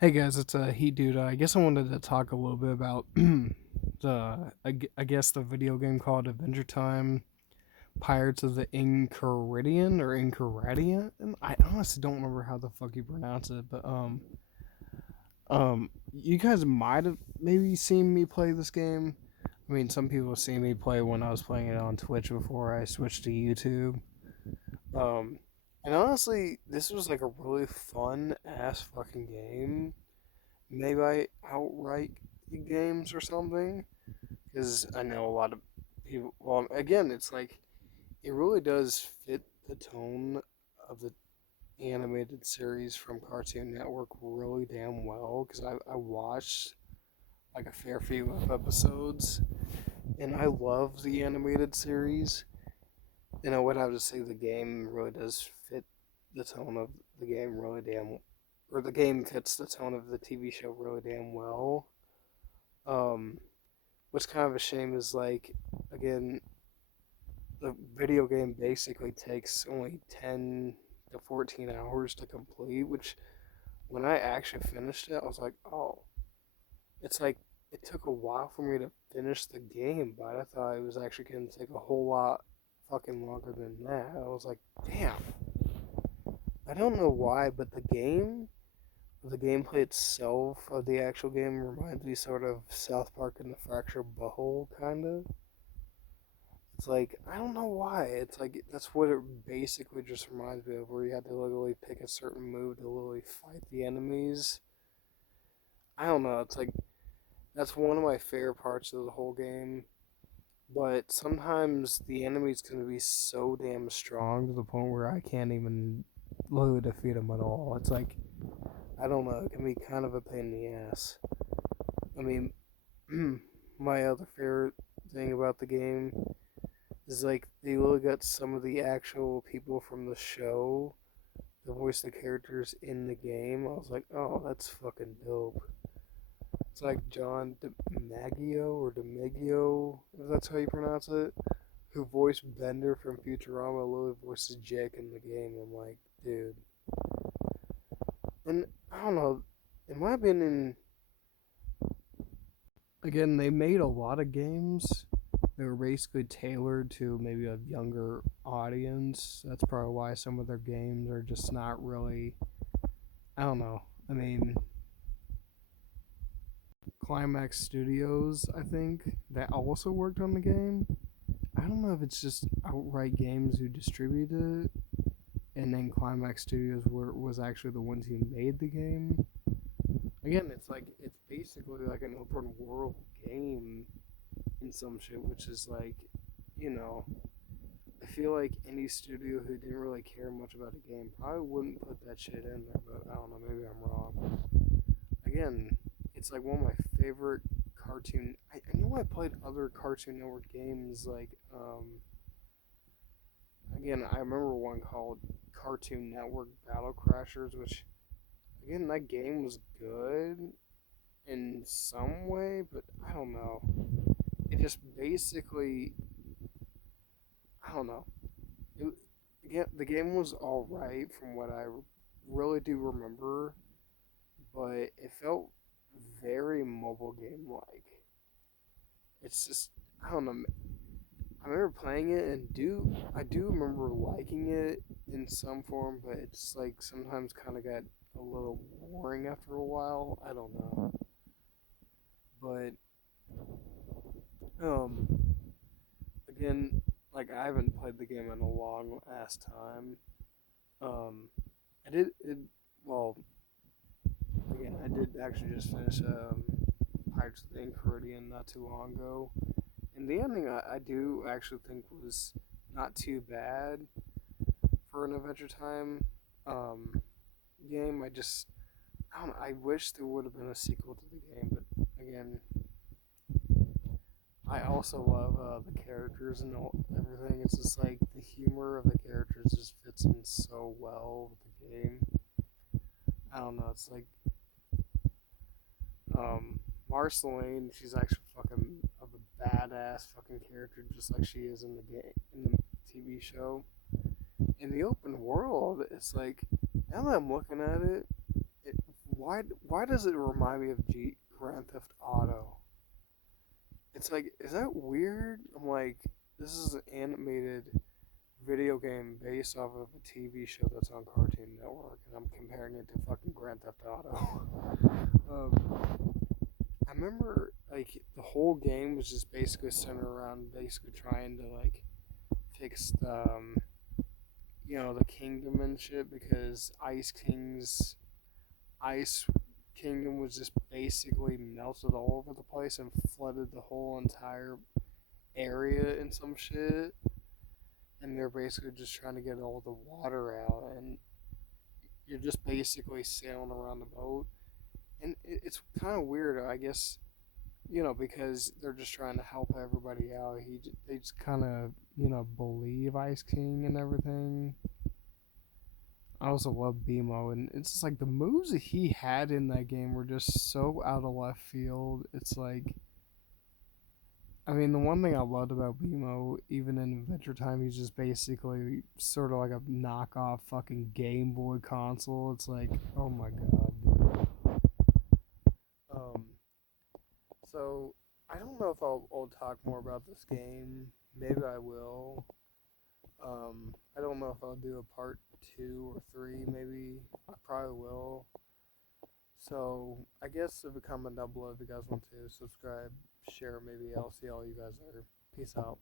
Hey guys, it's Heat Dude. I guess I wanted to talk a little bit about I guess the video game called Adventure Time Pirates of the Enchiridion or Enchiridion. I honestly don't remember how the fuck you pronounce it, but you guys might have maybe seen me play this game. I mean, some people have seen me play when I was playing it on Twitch before I switched to YouTube. Um, and honestly, this was like a really fun ass fucking game maybe I outright games or something because I know a lot of people. Well, again, it's like it really does fit the tone of the animated series from Cartoon Network really damn well because I watched like a fair few of episodes and I love the animated series. And I would have to say the game really does fit the tone of the game really damn, or the game fits the tone of the TV show really damn well. Um, what's kind of a shame is like, again, the video game basically takes only 10 to 14 hours to complete, which when I actually finished it, I was like, oh, it's like it took a while for me to finish the game, but I thought it was actually going to take a whole lot fucking longer than that. I was like, damn. I don't know why, but the gameplay itself of the actual game reminds me sort of South Park and the Fractured Butthole, kind of. It's like I don't know why. It's like that's what it basically just reminds me of, where you had to literally pick a certain move to literally fight the enemies. I don't know. It's like that's one of my favorite parts of the whole game. But sometimes the enemies can be so damn strong to the point where I can't even literally defeat them at all. It's like I don't know. It can be kind of a pain in the ass. I mean, my other favorite thing about the game is like they really got some of the actual people from the show to voice the characters in the game. I was like, oh, that's fucking dope. It's like John DiMaggio or DiMaggio, if that's how you pronounce it, who voiced Bender from Futurama, literally voices Jake in the game. I'm like, dude. And I don't know, in my opinion, again, they made a lot of games. They were basically tailored to maybe a younger audience. That's probably why some of their games are just not really. I don't know. I mean, Climax Studios, I think, that also worked on the game. I don't know if it's just outright games who distributed it, and then Climax Studios was actually the ones who made the game. Again, it's like it's basically like an open world game in some shit, which is like, you know, I feel like any studio who didn't really care much about a game probably wouldn't put that shit in there, but I don't know, maybe I'm wrong. Again, it's like one of my favorite cartoon. I know I played other Cartoon Network games, like, again, I remember one called Cartoon Network Battle Crashers, which, again, that game was good in some way, but I don't know. It just basically, I don't know. It, yeah, the game was alright from what I really do remember, but it felt very mobile game like. It's just I don't know. I remember playing it and I do remember liking it in some form, but it's like sometimes kind of got a little boring after a while. I don't know, but um, again, like I haven't played the game in a long ass time. Um, I did it. Well, again, I did actually just finish Pirates of the Enchiridion not too long ago, and the ending I do actually think was not too bad for an Adventure Time um, game. I don't know, I wish there would have been a sequel to the game, but again, I also love the characters and everything. It's just like the humor of the characters just fits in so well with the game. I don't know. It's like Marceline, she's actually fucking of a badass fucking character, just like she is in the game in the TV show. In the open world, it's like now that I'm looking at it, it why does it remind me of Grand Theft Auto? It's like, is that weird? I'm like, this is an animated video game based off of a TV show that's on Cartoon Network, and I'm comparing it to fucking Grand Theft Auto. I remember like the whole game was just basically centered around basically trying to like fix the kingdom and shit because Ice Kingdom was just basically melted all over the place and flooded the whole entire area and some shit. And they're basically just trying to get all the water out, and you're just basically sailing around the boat. And it's kind of weird, I guess, because they're just trying to help everybody out. They just kind of believe Ice King and everything. I also love BMO, and it's just like the moves that he had in that game were just so out of left field. It's like, I mean, the one thing I loved about BMO, even in Adventure Time, he's just basically sort of like a knockoff fucking Game Boy console. It's like, oh my god, dude. Um, so I don't know if I'll talk more about this game. Maybe I will. I don't know if I'll do a part 2 or 3. Maybe I probably will. So I guess if it comment down below if you guys want to subscribe, share. Maybe I'll see all you guys later. Peace out.